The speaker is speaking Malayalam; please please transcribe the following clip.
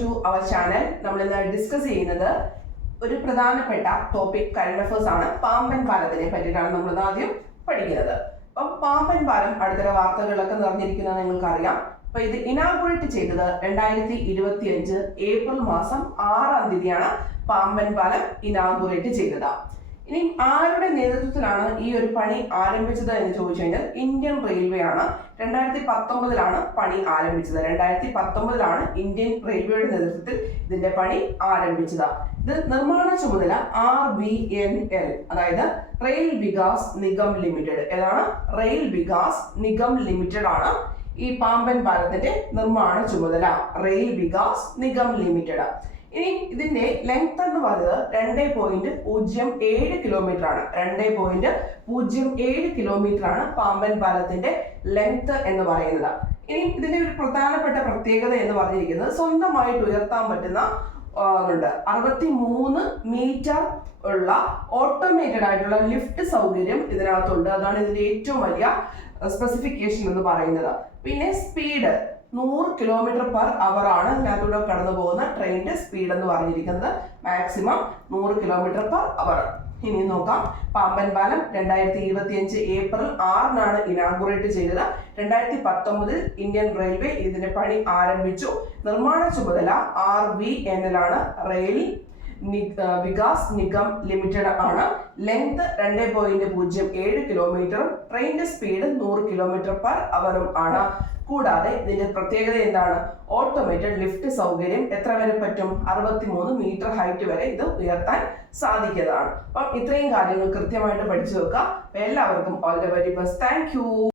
To our channel. നമ്മൾ ഇന്ന് ഡിസ്കസ് ചെയ്യുന്നത് ഒരു പ്രധാനപ്പെട്ട ടോപ്പിക് കറണ്ട് അഫേഴ്സ് ആണ്. പാമ്പൻ പാലത്തിനെ പറ്റിയിട്ടാണ് നമ്മൾ ആദ്യം പഠിക്കുന്നത്. അപ്പം പാമ്പൻ പാലം അടുത്തിടെ വാർത്തകളിലൊക്കെ നിറഞ്ഞിരിക്കുന്നത് നിങ്ങൾക്കറിയാം. അപ്പൊ ഇത് ഇനാഗുറേറ്റ് ചെയ്തത് 2025 ഏപ്രിൽ മാസം 6-ാം തീയതിയാണ് പാമ്പൻ പാലം ഇനാഗുറേറ്റ് ചെയ്തത്. ഇനി ആരുടെ നേതൃത്വത്തിലാണ് ഈ ഒരു പണി ആരംഭിച്ചത് എന്ന് ചോദിച്ചു കഴിഞ്ഞാൽ ഇന്ത്യൻ റെയിൽവേ ആണ്. 2019 പണി ആരംഭിച്ചത്. 2019 ഇന്ത്യൻ റെയിൽവേയുടെ നേതൃത്വത്തിൽ ഇതിന്റെ പണി ആരംഭിച്ചത്. ഇത് നിർമ്മാണ ചുമതല RVNL, അതായത് റെയിൽ വികാസ് നിഗം ലിമിറ്റഡ്. ഏതാണ്? റെയിൽ വികാസ് നിഗം ലിമിറ്റഡ് ആണ് ഈ പാമ്പൻ പാലത്തിന്റെ നിർമ്മാണ ചുമതല. Rail Vikas Nigam limited. ഇനി ഇതിന്റെ ലെങ്ത് എന്ന് പറയുന്നത് 2.07 കിലോമീറ്റർ ആണ്. 2.07 കിലോമീറ്റർ ആണ് പാമ്പൻ പാലത്തിന്റെ ലെങ്ത് എന്ന് പറയുന്നത്. ഇനി ഇതിന്റെ ഒരു പ്രധാനപ്പെട്ട പ്രത്യേകത എന്ന് പറഞ്ഞിരിക്കുന്നത് സ്വന്തമായിട്ട് ഉയർത്താൻ പറ്റുന്ന 63 മീറ്റർ ഉള്ള ഓട്ടോമേറ്റഡ് ആയിട്ടുള്ള ലിഫ്റ്റ് സൗകര്യം ഇതിനകത്തുണ്ട്. അതാണ് ഇതിന്റെ ഏറ്റവും വലിയ സ്പെസിഫിക്കേഷൻ എന്ന് പറയുന്നത്. പിന്നെ സ്പീഡ് 100 km/h ആണ് ഇതിനകത്തൂടെ കടന്നു പോകുന്ന ട്രെയിനിന്റെ സ്പീഡ് എന്ന് പറഞ്ഞിരിക്കുന്നത്. Maximum 100 km/h. ഇനി നോക്കാം. പാമ്പൻ പാലം 2025 ഏപ്രിൽ 6-നാണ് ഇനാഗുറേറ്റ് ചെയ്തത്. 2019 ഇന്ത്യൻ റെയിൽവേ ഇതിന്റെ പണി ആരംഭിച്ചു. നിർമ്മാണ ചുമതല RVNL ആണ്. റെയിൽ വികാസ് നിഗം ലിമിറ്റഡ് ആണ്. ലെങ്ത് 2.07 കിലോമീറ്ററും ട്രെയിനിന്റെ സ്പീഡ് 100 km/h ആണ്. കൂടാതെ ഇതിന്റെ പ്രത്യേകത എന്താണ്? ഓട്ടോമേറ്റഡ് ലിഫ്റ്റ് സൗകര്യം എത്ര വരെ പറ്റും? 63 മീറ്റർ ഹൈറ്റ് വരെ ഇത് ഉയർത്താൻ സാധിക്കുന്നതാണ്. അപ്പം ഇത്രയും കാര്യങ്ങൾ കൃത്യമായിട്ട് പഠിച്ചു വെക്കുക. എല്ലാവർക്കും all the very best. Thank you.